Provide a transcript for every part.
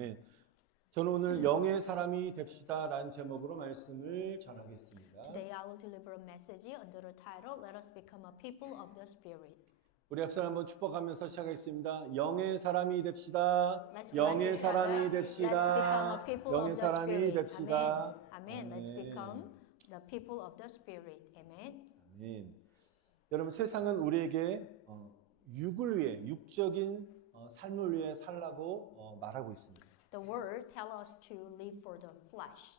아멘. 저는 오늘 영의 사람이 됩시다라는 제목으로 말씀을 전하겠습니다. Today I will deliver a message under the title Let us become a people of the Spirit. 우리 앞서 한번 축복하면서 시작하겠습니다. 영의 사람이 됩시다. Let's 영의 bless each 사람이 other. Let's 됩시다. become a people 영의 of the 사람이 Spirit. 됩시다. Amen. Let's become the people of the Spirit. Amen. 아멘. 여러분 세상은 우리에게 육을 위해 육적인 삶을 위해 살라고 말하고 있습니다. The word tells us to live for the flesh.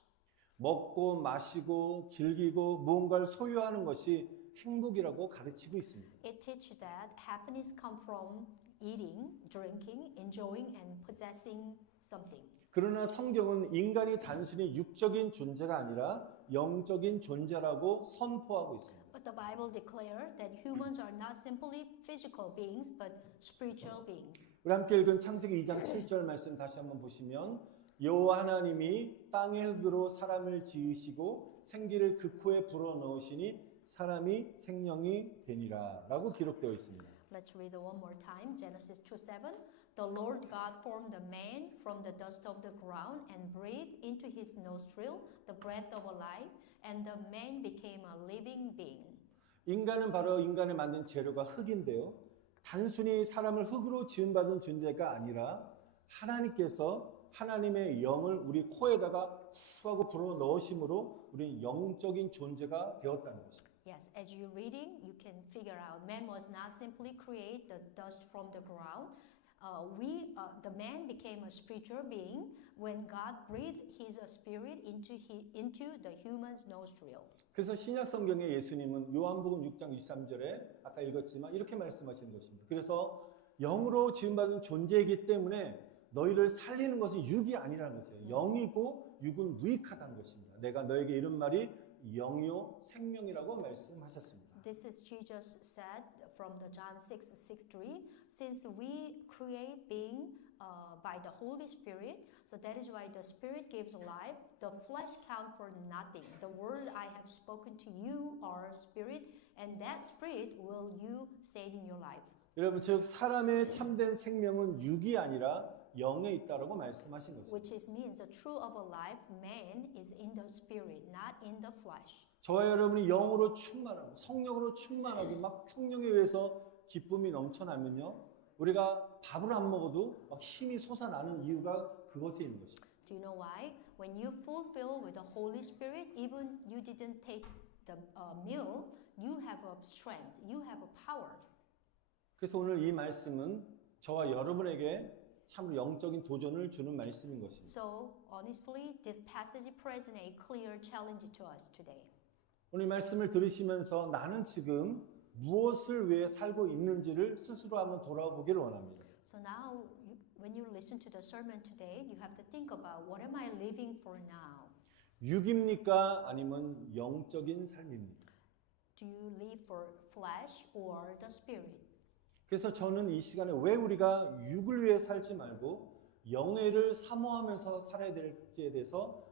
먹고 마시고 즐기고 무언가를 소유하는 것이 행복이라고 가르치고 있습니다. It teaches that happiness comes from eating, drinking, enjoying, and possessing something. 그러나 성경은 인간이 단순히 육적인 존재가 아니라 영적인 존재라고 선포하고 있습니다. But the Bible declares that humans are not simply physical beings, but spiritual beings. 우리 함께 읽은 창세기 2장 7절 말씀 다시 한번 보시면 여호와 하나님이 땅의 흙으로 사람을 지으시고 생기를 그 코에 불어넣으시니 사람이 생명이 되니라 라고 기록되어 있습니다. Let's read it one more time. Genesis 2:7. The Lord God formed the man from the dust of the ground and breathed into his nostril the breath of life, and the man became a living being. 인간은 바로 인간을 만든 재료가 흙인데요. 단순히 사람을 흙으로 지음받은 존재가 아니라 하나님께서 하나님의 영을 우리 코에다가 후 하고 불어넣으심으로 우리는 영적인 존재가 되었다는 것입니다. Yes, as you're reading, you can figure out man was not simply create the dust from the ground. The man became a spiritual being when God breathed His spirit into the human's nostril. 그래서 신약 성경에 예수님은 요한복음 6장 23절에 아까 읽었지만 이렇게 말씀하시는 것입니다. 그래서 영으로 지음받은 존재이기 때문에 너희를 살리는 것은 육이 아니라는 것이에요. 영이고 육은 무익하다는 것입니다. 내가 너에게 이런 말이 영이요 생명이라고 말씀하셨습니다. This is Jesus said from the John 6:63. Since we create being by the Holy Spirit, so that is why the Spirit gives life. The flesh count for nothing. The word I have spoken to you are spirit, and that spirit will you save in your life. 여러분 즉 사람의 참된 생명은 육이 아니라 영에 있다라고 말씀하신 것입니다. Which is means the true of a life man is in the spirit, not in the flesh. 저와 여러분이 영으로 충만하고 성령으로 충만하고 막 성령에 의해서 기쁨이 넘쳐나면요. 우리가 밥을 안 먹어도 막 힘이 솟아나는 이유가 그것에 있는 것입니다. Do you know why? When you fulfill with the Holy Spirit, even you didn't take the meal, you have a strength, you have a power. 그래서 오늘 이 말씀은 저와 여러분에게 참으로 영적인 도전을 주는 말씀인 것입니다. So honestly, this passage presents a clear challenge to us today. 오늘 말씀을 들으시면서 나는 지금 무엇을 위해 살고 있는지를 스스로 한번 돌아보기를 원합니다. So now, when you listen to the sermon today, you have to think about what am I living for now? 육입니까? 아니면 영적인 삶입니까? Do you live for flesh or the spirit? 그래서 저는 이 시간에 왜 우리가 육을 위해 살지 말고 영예를 사모하면서 살아야 될지에 대해서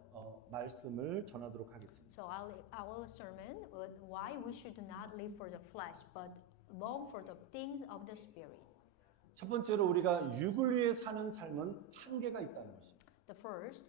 말씀을 전하도록 하겠습니다. So our sermon, why we should not live for the flesh, but long for the things of the spirit. 첫 번째로 우리가 육을 위해 사는 삶은 한계가 있다는 것입니다. The first,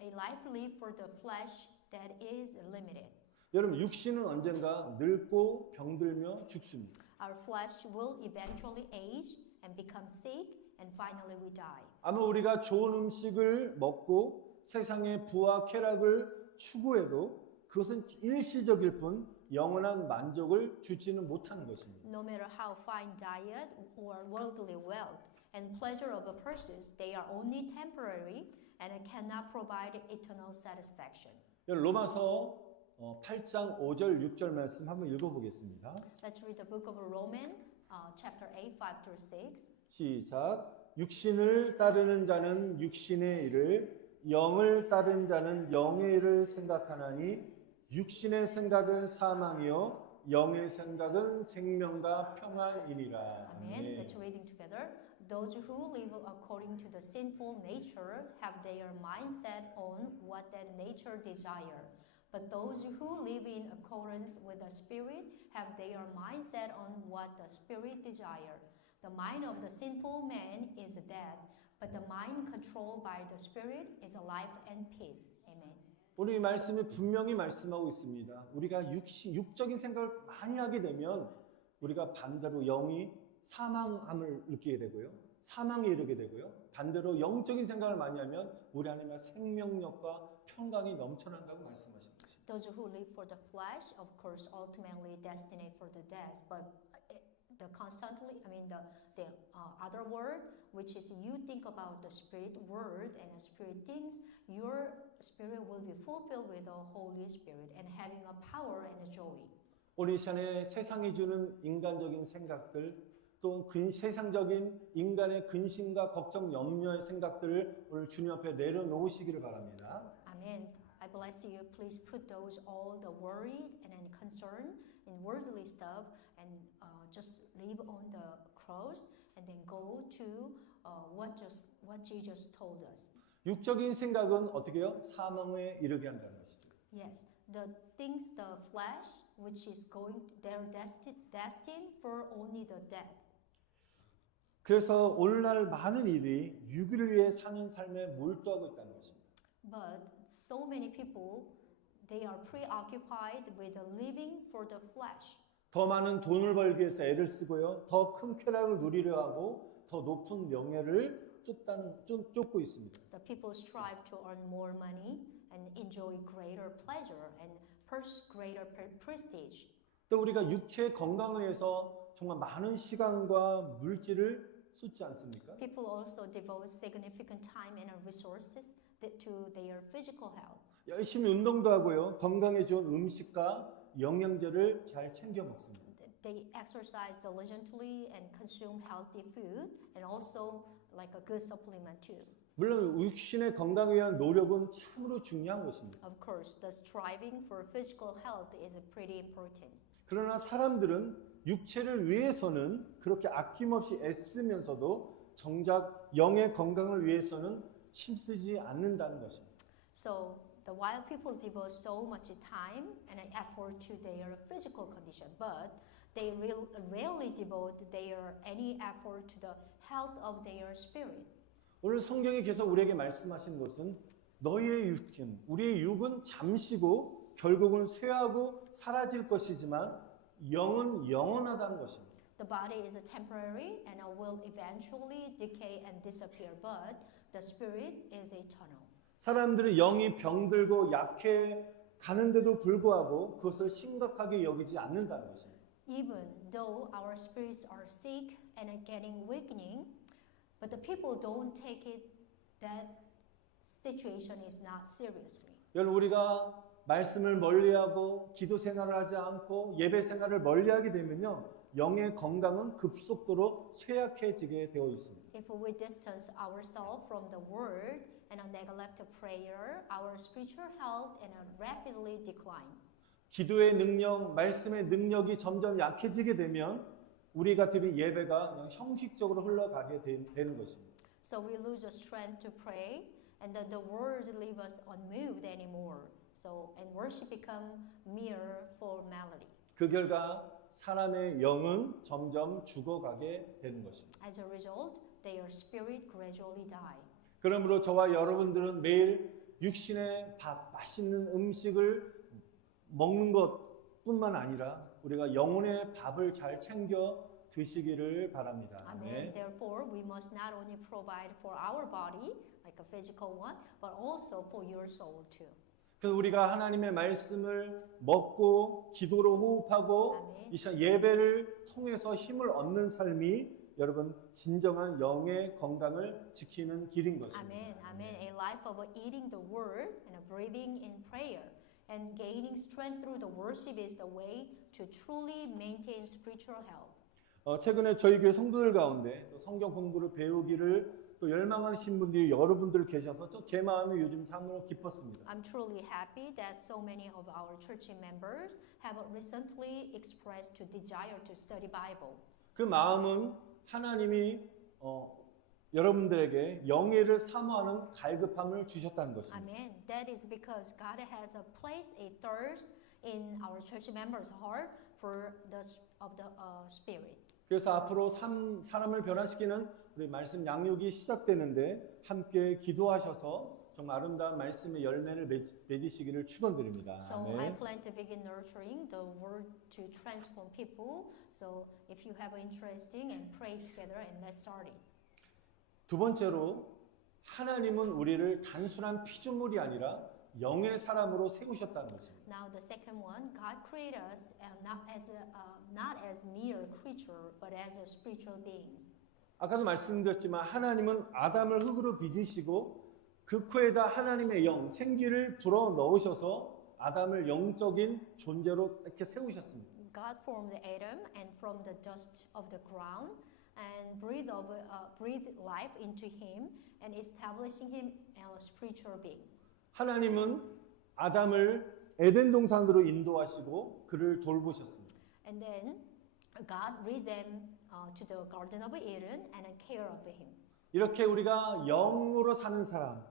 a life lived for the flesh that is limited. 여러분 육신은 언젠가 늙고 병들며 죽습니다. Our flesh will eventually age and become sick, and finally we die. 아마 우리가 좋은 음식을 먹고 세상의 부와 쾌락을 추구해도 그것은 일시적일 뿐 영원한 만족을 주지는 못하는 것입니다. No matter how fine diet or worldly wealth and pleasure of a person, they are only temporary and it cannot provide eternal satisfaction. 로마서 8장 5절 6절 말씀 한번 읽어보겠습니다. Let's read the book of Romans, chapter 8, 5 through 6. 시작. 육신을 따르는 자는 육신의 일을, 영을 따르는 자는 영의 일을 생각하나니 육신의 생각은 사망이요 영의 생각은 생명과 평안이니라. Amen. Let's reading together. Those who live according to the sinful nature have their mind set on what that nature desire. But those who live in accordance with the Spirit have their mind set on what the Spirit desire. The mind of the sinful man is dead, but the mind mind controlled by the Spirit is a life and peace. Amen. 오늘 이 말씀이 분명히 말씀하고 있습니다. 우리가 육적인 생각을 많이 하게 되면 우리가 반대로 영이 사망함을 느끼게 되고요. 사망에 이르게 되고요. 반대로 영적인 생각을 많이 하면 우리 안에 생명력과 평강이 넘쳐난다고 말씀하십니다. Those who live for the flesh, of course, ultimately destined for the death. But the other word, which is you think about the spirit word and the spirit things, your spirit will be fulfilled with the Holy Spirit and having a power and a joy. 오늘 이 시간에 세상이 주는 인간적인 생각들, 또 세상적인 인간의 근심과 걱정, 염려의 생각들을 오늘 주님 앞에 내려놓으시기를 바랍니다. Amen. I bless you. Please put those all the worried and concern in worldly stuff and just live on the cross and then go to what Jesus told us. 육적인 생각은 어떻게 해요? 사망에 이르게 한다는 것이죠. Yes, the things the flesh which is going they're destined for only the death. 그래서 오늘날 많은 일이 육을 위해 사는 삶에 몰두하고 있다는 것입니다. But so many people they are preoccupied with living for the flesh. 더 많은 돈을 벌기 위해서 애를 쓰고요. 더 큰 쾌락을 누리려 하고 더 높은 명예를 쫓고 있습니다. The people strive to earn more money and enjoy greater pleasure and pursue greater prestige. 또 우리가 육체의 건강을 위해서 정말 많은 시간과 물질을 쏟지 않습니까? People also devote significant time and resources to their physical health. 열심히 운동도 하고요. 건강에 좋은 음식과 영양제를 잘 챙겨 먹습니다. They exercise diligently and consume healthy food and also like a good supplement too. 물론 육신의 건강을 위한 노력은 참으로 중요한 것입니다. Of course, the striving for physical health is pretty important. 그러나 사람들은 육체를 위해서는 그렇게 아낌없이 애쓰면서도 정작 영의 건강을 위해서는 힘쓰지 않는다는 것입니다. So while people devote so much time and effort to their physical condition, but they rarely devote any effort to the health of their spirit. 오늘 성경이 계속 우리에게 말씀하신 것은 너희의 육신, 우리의 육은 잠시고 결국은 쇠하고 사라질 것이지만 영은 영원하다는 것입니다. The body is temporary and will eventually decay and disappear, but the spirit is eternal. 사람들이 영이 병들고 약해 가는데도 불구하고 그것을 심각하게 여기지 않는다는 것입니다. Even though our spirits are sick and are getting weakening, but the people don't take it that situation is not seriously. 여러분 우리가 말씀을 멀리하고 기도 생활을 하지 않고 예배 생활을 멀리하게 되면요 영의 건강은 급속도로 쇠약해지게 되어 있습니다. If we distance ourselves from the word and neglect prayer, our spiritual health and rapidly decline. 기도의 능력, 말씀의 능력이 점점 약해지게 되면 우리가 드린 예배가 그냥 형식적으로 흘러가게 되는 것입니다. So we lose the strength to pray, and the word leave us unmoved anymore. So and worship become mere formality. 그 결과 사람의 영은 점점 죽어가게 되는 것입니다. As a result, their spirit gradually die. 그러므로 저와 여러분들은 매일 육신의 밥, 맛있는 음식을 먹는 것뿐만 아니라 우리가 영혼의 밥을 잘 챙겨 드시기를 바랍니다. Amen. Therefore, we must not only provide for our body, like a physical one, but also for your soul too. 그래서 우리가 하나님의 말씀을 먹고 기도로 호흡하고 아멘. 이 시간 예배를 통해서 힘을 얻는 삶이 여러분 진정한 영의 건강을 지키는 길인 것입니다. Amen. Amen. A life of eating the word and breathing in prayer and gaining strength through the worship is the way to truly maintain spiritual health. 최근에 저희 교회 성도들 가운데 또 성경 공부를 배우기를 또 열망하신 분들이 여러분들 계셔서 제 마음이 요즘 참으로 기뻤습니다. I'm truly happy that so many of our church members have recently expressed to desire to study Bible. 그 마음은 하나님이 여러분들에게 영예를 사모하는 갈급함을 주셨다는 것입니다. Amen. That is because God has placed a thirst in our church members' heart for the spirit. 그래서 앞으로 사람을 변화시키는 우리 말씀 양육이 시작되는데 함께 기도하셔서 정말 아름다운 말씀의 열매를 맺으시기를 축원드립니다. So I 아멘. plan to begin nurturing the word to transform people. So if you have interesting and pray together and let's start it. 두 번째로 하나님은 우리를 단순한 피조물이 아니라 영의 사람으로 세우셨다는 것입니다. Now the second one, God created us not as mere creature, but as a spiritual beings. 아까도 말씀드렸지만 하나님은 아담을 흙으로 빚으시고 그 코에다 하나님의 영, 생기를 불어 넣으셔서 아담을 영적인 존재로 이렇게 세우셨습니다. God formed Adam and from the dust of the ground and breathed life into him and establishing him as a spiritual being. 하나님은 아담을 에덴 동산으로 인도하시고 그를 돌보셨습니다. And then God led them to the Garden of Eden and care of him. 이렇게 우리가 영으로 사는 사람,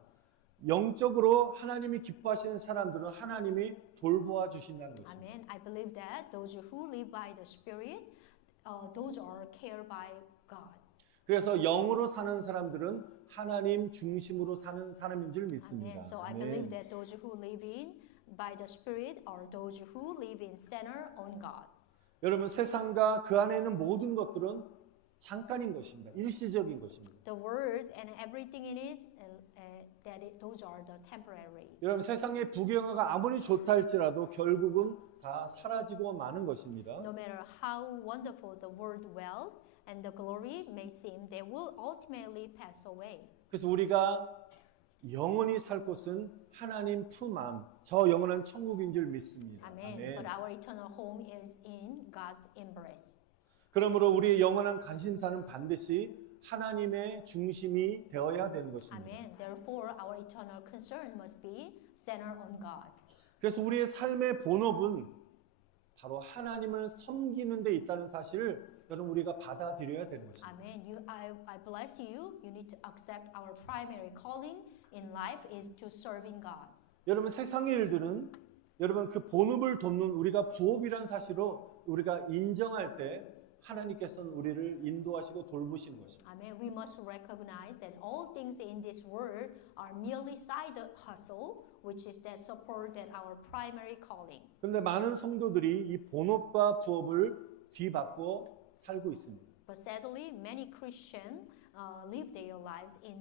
영적으로 하나님이 기뻐하시는 사람들은 하나님이 돌보아 주신다는 것입니다. Amen. I believe that those who live by the Spirit, those are cared by God. 그래서 영으로 사는 사람들은 하나님 중심으로 사는 사람인 줄 믿습니다. Amen. So I 아멘. believe that those who live in by the Spirit are those who live in center on God. 여러분 세상과 그 안에 있는 모든 것들은 잠깐인 것입니다. 일시적인 것입니다. The world and everything in it, those are the temporary. 여러분 세상의 부경화가 아무리 좋다 할지라도 결국은 다 사라지고 마는 것입니다. No matter how wonderful the world wealth and the glory may seem, they will ultimately pass away. 그래서 우리가 영원히 살 곳은 하나님 품 안, 저 영원한 천국인 줄 믿습니다. Amen. 아멘. But our eternal home is in God's embrace. 그러므로 우리의 영원한 관심사는 반드시 하나님의 중심이 되어야 되는 것입니다. Amen. Therefore, our eternal concern must be centered on God. 그래서 우리의 삶의 본업은 바로 하나님을 섬기는 데 있다는 사실을 여러분 우리가 받아들여야 되는 것입니다. Amen. I bless you. You need to accept our primary calling in life is to serving God. 여러분 세상의 일들은 여러분 그 본업을 돕는 우리가 부업이라는 사실로 우리가 인정할 때 하나님께서는 우리를 인도하시고 돌보시는 것입니다. Amen. We must recognize that all things in this world are merely side hustle, which is that support that our primary calling. 그런데 많은 성도들이 이 본업과 부업을 뒤바꿔 살고 있습니다. But sadly, many Christians live their lives in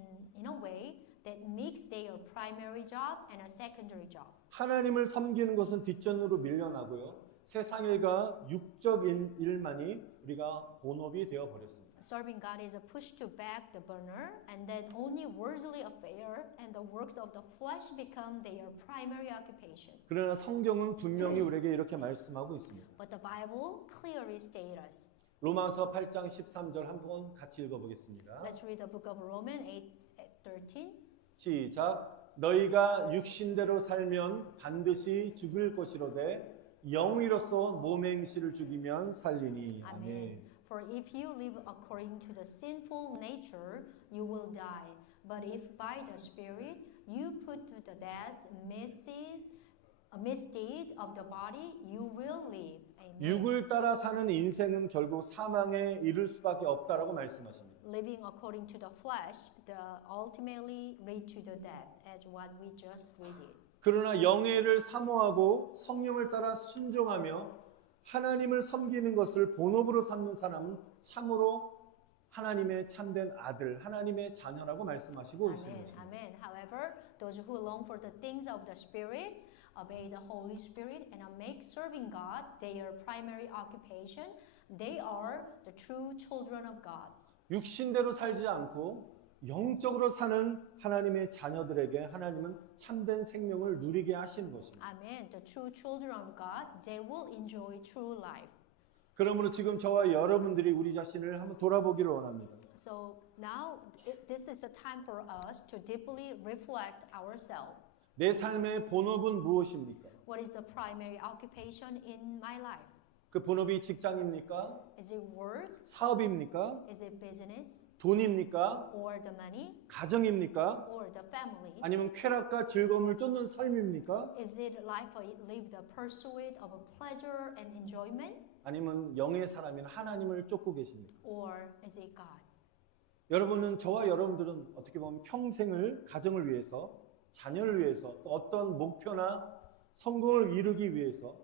a way that mix their primary job and a secondary job. 하나님을 섬기는 것은 뒷전으로 밀려나고요. 세상 일과 육적 일만이 우리가 본업이 되어 버렸습니다. Serving God is a push to back the burner, and then only worldly affair and the works of the flesh become their primary occupation. 그러나 성경은 분명히 우리에게 이렇게 말씀하고 있습니다. But the Bible clearly states us. 로마서 8장 13절 한번 같이 읽어보겠습니다. Let's read the book of Romans 8:13. 시작. 너희가 육신대로 살면 반드시 죽을 것이로되 영으로서 몸의 행실을 죽이면 살리니. Amen. For if you live according to the sinful nature, you will die. But if by the Spirit you put to the death misdeed of the body, you will live. Amen. 육을 따라 사는 인생은 결국 사망에 이를 수밖에 없다라고 말씀하십니다. Living according to the flesh, ultimately lead to the death, as what we just read it. 그러나 영예를 사모하고 성령을 따라 순종하며 하나님을 섬기는 것을 본업으로 삼는 사람은 참으로 하나님의 참된 아들, 하나님의 자녀라고 말씀하시고 있습니다. Amen. However, those who long for the things of the Spirit, obey the Holy Spirit, and make serving God their primary occupation, they are the true children of God. 육신대로 살지 않고 영적으로 사는 하나님의 자녀들에게 하나님은 참된 생명을 누리게 하시는 것입니다. Amen. The true children of God, they will enjoy true life. 그러므로 지금 저와 여러분들이 우리 자신을 한번 돌아보기를 원합니다. So now this is the time for us to deeply reflect ourselves. 내 삶의 본업은 무엇입니까? What is the primary occupation in my life? 그 본업이 직장입니까? Is it work? 사업입니까? Is it business? 돈입니까? or the money 가정입니까? or the family? 아니면 쾌락과 즐거움을 쫓는 삶입니까? Is it life lived the pursuit of a pleasure and enjoyment, 아니면 영의 사람인 하나님을 쫓고 계십니까? or is it God? 여러분은 저와 여러분들은 어떻게 보면 평생을 가정을 위해서, 자녀를 위해서, 또 어떤 목표나 성공을 이루기 위해서,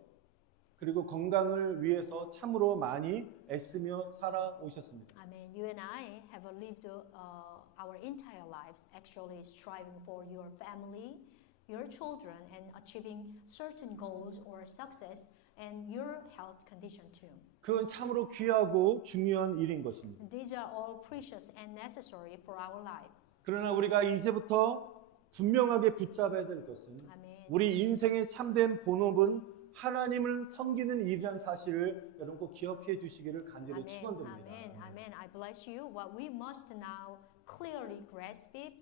그리고 건강을 위해서 참으로 많이 애쓰며 살아오셨습니다. I mean, you and I have lived our entire lives actually striving for your family, your children, and achieving certain goals or success and your health condition too. 그건 참으로 귀하고 중요한 일인 것입니다. And these are all precious and necessary for our life. 그러나 우리가 이제부터 분명하게 붙잡아야 될 것은 I mean, 우리 인생의 참된 본업은 하나님을 섬기는 일이라는 사실을 여러분 꼭 기억해 주시기를 간절히 Amen, 축원드립니다. amen, amen. I bless you. What we must now clearly grasp it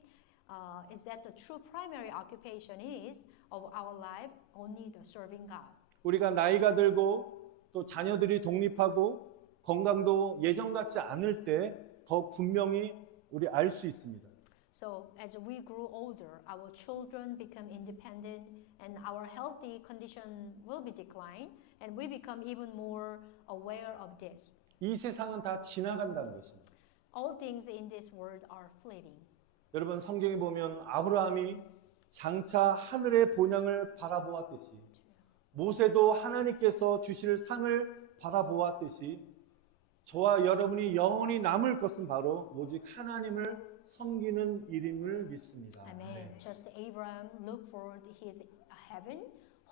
is that the true primary occupation is of our life only the serving God. 우리가 나이가 들고 또 자녀들이 독립하고 건강도 예전 같지 않을 때 더 분명히 우리 알 수 있습니다. So as we grow older, our children become independent and our healthy condition will be declined and we become even more aware of this. 이 세상은 다 지나간다는 것입니다. All things in this world are fleeting. 여러분 성경에 보면 아브라함이 장차 하늘의 본향을 바라보았듯이 모세도 하나님께서 주실 상을 바라보았듯이 저와 여러분이 영원히 남을 것은 바로 오직 하나님을 섬기는 일임을 믿습니다. Amen. Just Abraham looked for his heaven,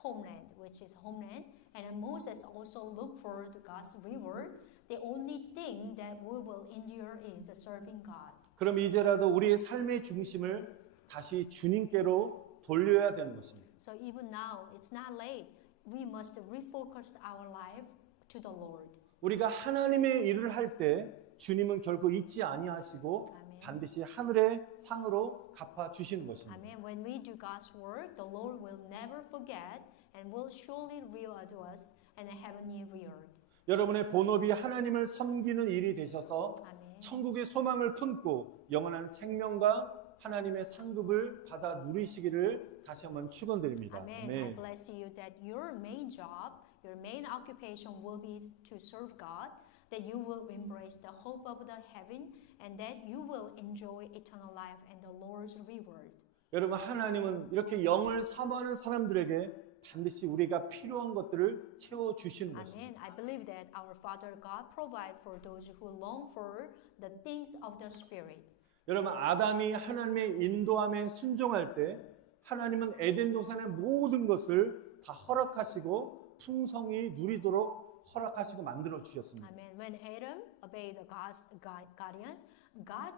homeland, which is homeland, and Moses also looked for God's reward. The only thing that we will endure is serving God. 그럼 이제라도 우리의 삶의 중심을 다시 주님께로 돌려야 되는 것입니다. So even now, it's not late. We must refocus our life to the Lord. 우리가 하나님의 일을 할 때 주님은 결코 잊지 아니하시고 아멘. 반드시 하늘의 상으로 갚아 주시는 것입니다. Amen. When we do God's work, the Lord will never forget and will surely reward us in a heavenly reward. 여러분의 본업이 하나님을 섬기는 일이 되셔서 Amen. 천국의 소망을 품고 영원한 생명과 하나님의 상급을 받아 누리시기를 다시 한번 축원드립니다. Amen. I bless you that your main job, your main occupation will be to serve God, that you will embrace the hope of the heaven, and that you will enjoy eternal life and the Lord's reward. 여러분 하나님은 이렇게 영을 사모하는 사람들에게 반드시 우리가 필요한 것들을 채워 주시는 것입니다. Amen. I believe that our Father God provide for those who long for the things of the Spirit. 여러분 아담이 하나님의 인도함에 순종할 때 하나님은 에덴 동산의 모든 것을 다 허락하시고 풍성히 누리도록 허락하시고 만들어 주셨습니다. Amen. When Adam obeyed the God's guardians, God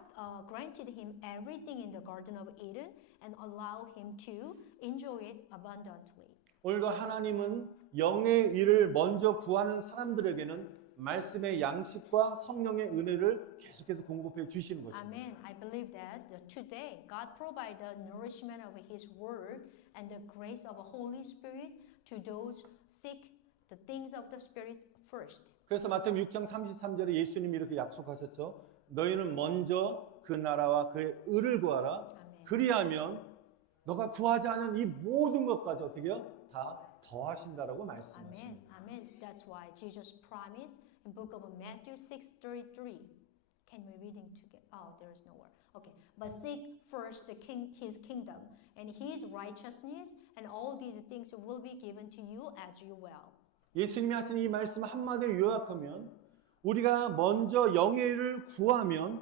granted him everything in the Garden of Eden and allowed him to enjoy it abundantly. 오늘도 하나님은 영의 일을 먼저 구하는 사람들에게는 말씀의 양식과 성령의 은혜를 계속해서 공급해 주시는 것입니다. Amen. I believe that today God provide the nourishment of His Word and the grace of the Holy Spirit to those seek the things of the Spirit first. 그래서 마태복음 6장 33절에 예수님이 이렇게 약속하셨죠. 너희는 먼저 그 나라와 그의 의를 구하라. Amen. 그리하면 너가 구하지 않은 이 모든 것까지 어떻게 해요? 다 더하신다라고 말씀하십니다. Amen. Amen. That's why Jesus promised in book of Matthew 6:33. Can we reading together? Oh, there is no word. Okay. But seek first His kingdom and His righteousness, and all these things will be given to you as you will. 예수님이 하신 이 말씀 한마디로 요약하면 우리가 먼저 영의 일을 구하면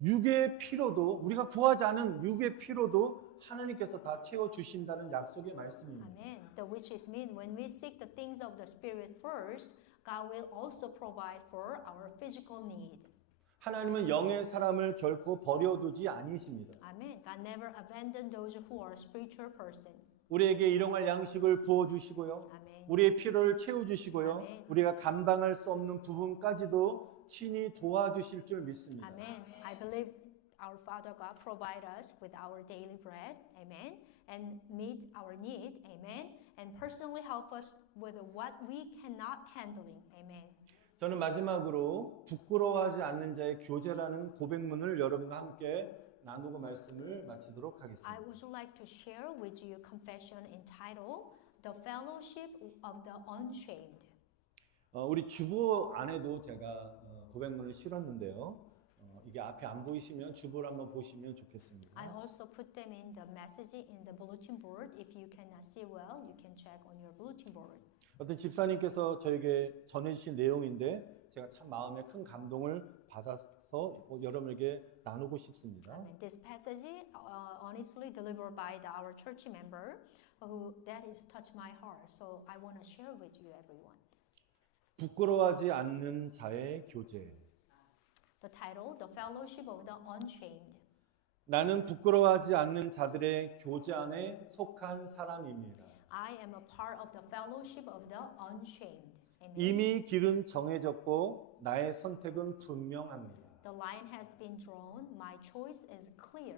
육의 피로도 우리가 구하지 않은 육의 피로도 하나님께서 다 채워 주신다는 약속의 말씀입니다. Amen. The which is mean when we seek the things of the Spirit first, God will also provide for our physical need. 하나님은 영의 사람을 결코 버려두지 아니십니다. Amen. God never abandoned those who are spiritual person. 우리에게 일용할 양식을 부어 주시고요. Amen. 우리의 필요를 채워 주시고요. 아멘. 우리가 감당할 수 없는 부분까지도 친히 도와주실 줄 믿습니다. Amen. I believe our Father God provide us with our daily bread. Amen. And meet our need. Amen. And personally help us with what we cannot handling. Amen. 저는 마지막으로 부끄러워하지 않는 자의 교제라는 고백문을 여러분과 함께 나누고 말씀을 마치도록 하겠습니다. I would like to share with you confession entitled The Fellowship of the Unshamed. 우리 주보 안에도 제가 고백문을 실었는데요. 이게 앞에 안 보이시면 주보를 한번 보시면 좋겠습니다. I also put them in the message in the bulletin board. If you cannot see well, you can check on your bulletin board. 어떤 집사님께서 저에게 전해주신 내용인데 제가 참 마음에 큰 감동을 받아서 여러분에게 나누고 싶습니다. This passage, honestly delivered by our church member, who that is touched my heart. So I want to share with you, everyone. 부끄러워하지 않는 자의 교제. The title, The Fellowship of the Unshamed. 나는 부끄러워하지 않는 자들의 교제 안에 속한 사람입니다. I am a part of the fellowship of the unshamed. Amen. 이미 길은 정해졌고 나의 선택은 분명합니다. The line has been drawn. My choice is clear.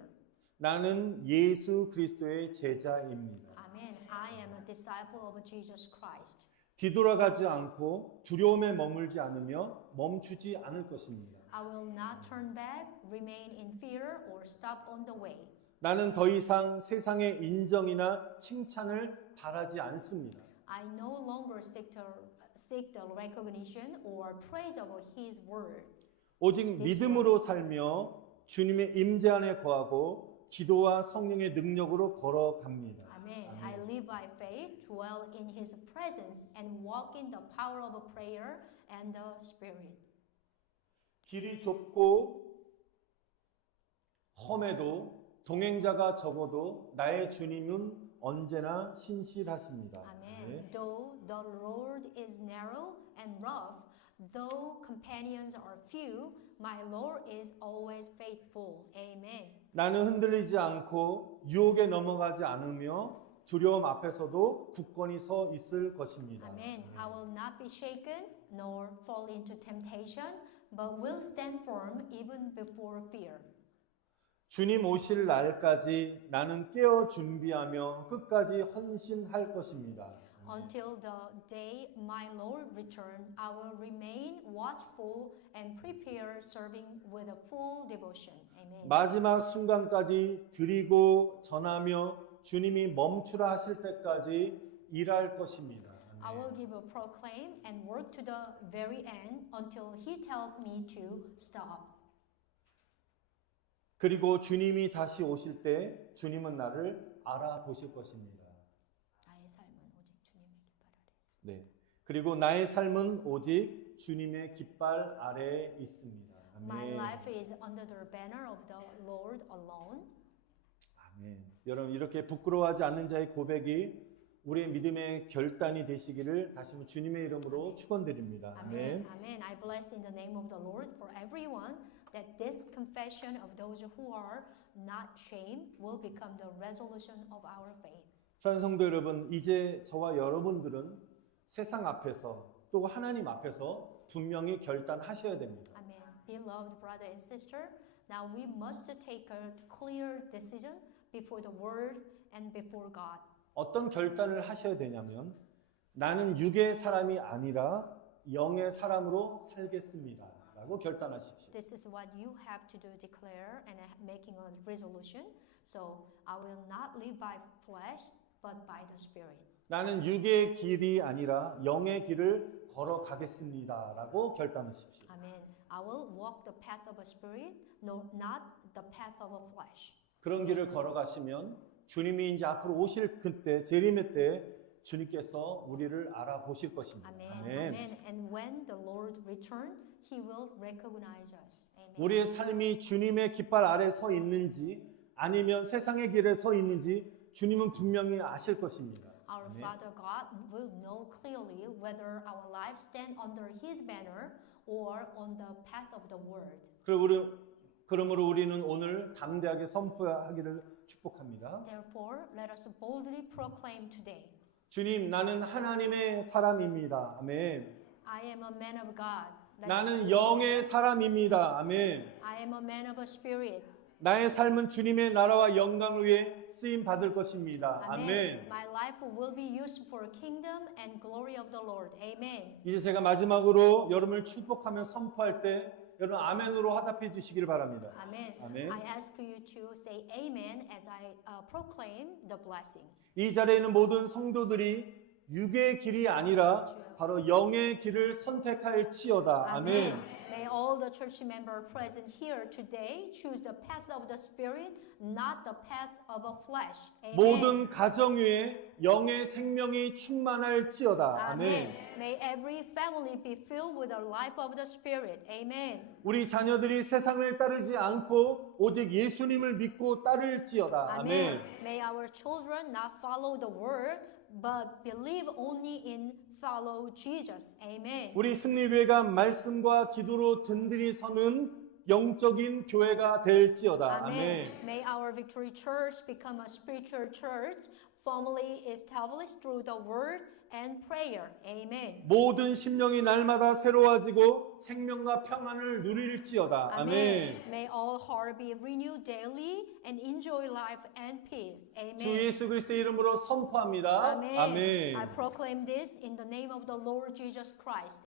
나는 예수 그리스도의 제자입니다. Amen. I am a disciple of Jesus Christ. 뒤돌아가지 않고 두려움에 머물지 않으며 멈추지 않을 것입니다. I will not turn back, remain in fear, or stop on the way. 나는 더 이상 세상의 인정이나 칭찬을 바라지 않습니다. I no longer seek the recognition or praise of His word. 오직 믿음으로 살며 주님의 임재 안에 거하고 기도와 성령의 능력으로 걸어갑니다. Amen. I live by faith, dwell in His presence, and walk in the power of prayer and the Spirit. 길이 좁고 험해도 동행자가 적어도 나의 주님은 언제나 신실하십니다. Amen. 네. Though the road is narrow and rough, though companions are few, my Lord is always faithful. Amen. 나는 흔들리지 않고 유혹에 넘어가지 않으며 두려움 앞에서도 굳건히 서 있을 것입니다. Amen. I will not be shaken nor fall into temptation, but will stand firm even before fear. 주님 오실 날까지 나는 깨어 준비하며 끝까지 헌신할 것입니다. Until the day my Lord return, I will remain watchful and prepare serving with a full devotion. Amen. 마지막 순간까지 드리고 전하며 주님이 멈추라 하실 때까지 일할 것입니다. I will give a proclaim and work to the very end until He tells me to stop. 그리고 주님이 다시 오실 때 주님은 나를 알아보실 것입니다. 나의 삶은 오직 주님의 깃발 아래. 네. 그리고 나의 삶은 오직 주님의 깃발 아래에 있습니다. My 아멘. life is under the banner of the Lord alone. 아멘. 여러분 이렇게 부끄러워하지 않는 자의 고백이 우리의 믿음의 결단이 되시기를 다시 한번 주님의 이름으로 축원드립니다. Amen. 아멘. Amen. I bless in the name of the Lord for everyone that this confession of those who are not shamed will become the resolution of our faith. 사랑하는 성도 여러분, 이제 저와 여러분들은 세상 앞에서 또 하나님 앞에서 분명히 결단하셔야 됩니다. Amen. Beloved brother and sister, now we must take a clear decision before the word and before God. 어떤 결단을 하셔야 되냐면 나는 육의 사람이 아니라 영의 사람으로 살겠습니다. 라고 결단하십시오. This is what you have to do, declare and making a resolution. So I will not live by flesh, but by the Spirit. 나는 육의 길이 아니라 영의 길을 걸어가겠습니다. 라고 결단하십시오. Amen. I will walk the path of a spirit, no, not the path of a flesh. 그런 길을 걸어가시면 주님이 이제 앞으로 오실 그때 재림의 때 주님께서 우리를 알아보실 것입니다. Amen. 아멘. Amen. And when the Lord return, He will recognize us. Amen. 우리의 삶이 주님의 깃발 아래 서 있는지 아니면 세상의 길에 서 있는지 주님은 분명히 아실 것입니다. Our 아멘. Father God will know clearly whether our lives stand under His banner or on the path of the world. 그러므로 우리는 오늘 담대하게 선포하기를 축복합니다. Therefore, let us boldly proclaim today, 주님, 나는 하나님의 사람입니다. 아멘. I am a man of God. Let's 나는 declare, 영의 사람입니다. 아멘. I am a man of a spirit. 나의 삶은 주님의 나라와 영광을 위해 쓰임 받을 것입니다. 아멘. My life will be used for kingdom and glory of the Lord. Amen. 이제 제가 마지막으로 여러분을 축복하며 선포할 때 여러분 아멘으로 화답해 주시기를 바랍니다. Amen. 아멘. I ask you to say amen as I proclaim the blessing. 이 자리에 있는 모든 성도들이 육의 길이 아니라 바로 영의 길을 선택할지어다. 아멘. May all the church members present here today choose the path of the Spirit, not the path of a flesh. Amen. 모든 가정 위에 영의 생명이 충만할지어다. 아멘. Amen. May every family be filled with the life of the Spirit. Amen. 우리 자녀들이 세상을 따르지 않고 오직 예수님을 믿고 따를지어다. 아멘. May our children not follow the world, but believe only in follow Jesus. Amen. 우리 승리교회가 말씀과 기도로 든든히 서는 영적인 교회가 될지어다. 아멘. May our Victory Church become a spiritual church, firmly established through the word and prayer. Amen. 모든 심령이 날마다 새로워지고 생명과 평안을 누릴지어다. 아멘. May all heart be renewed daily and enjoy life and peace. Amen. 주 예수 그리스도의 이름으로 선포합니다. Amen. 아멘. I proclaim this in the name of the Lord Jesus Christ.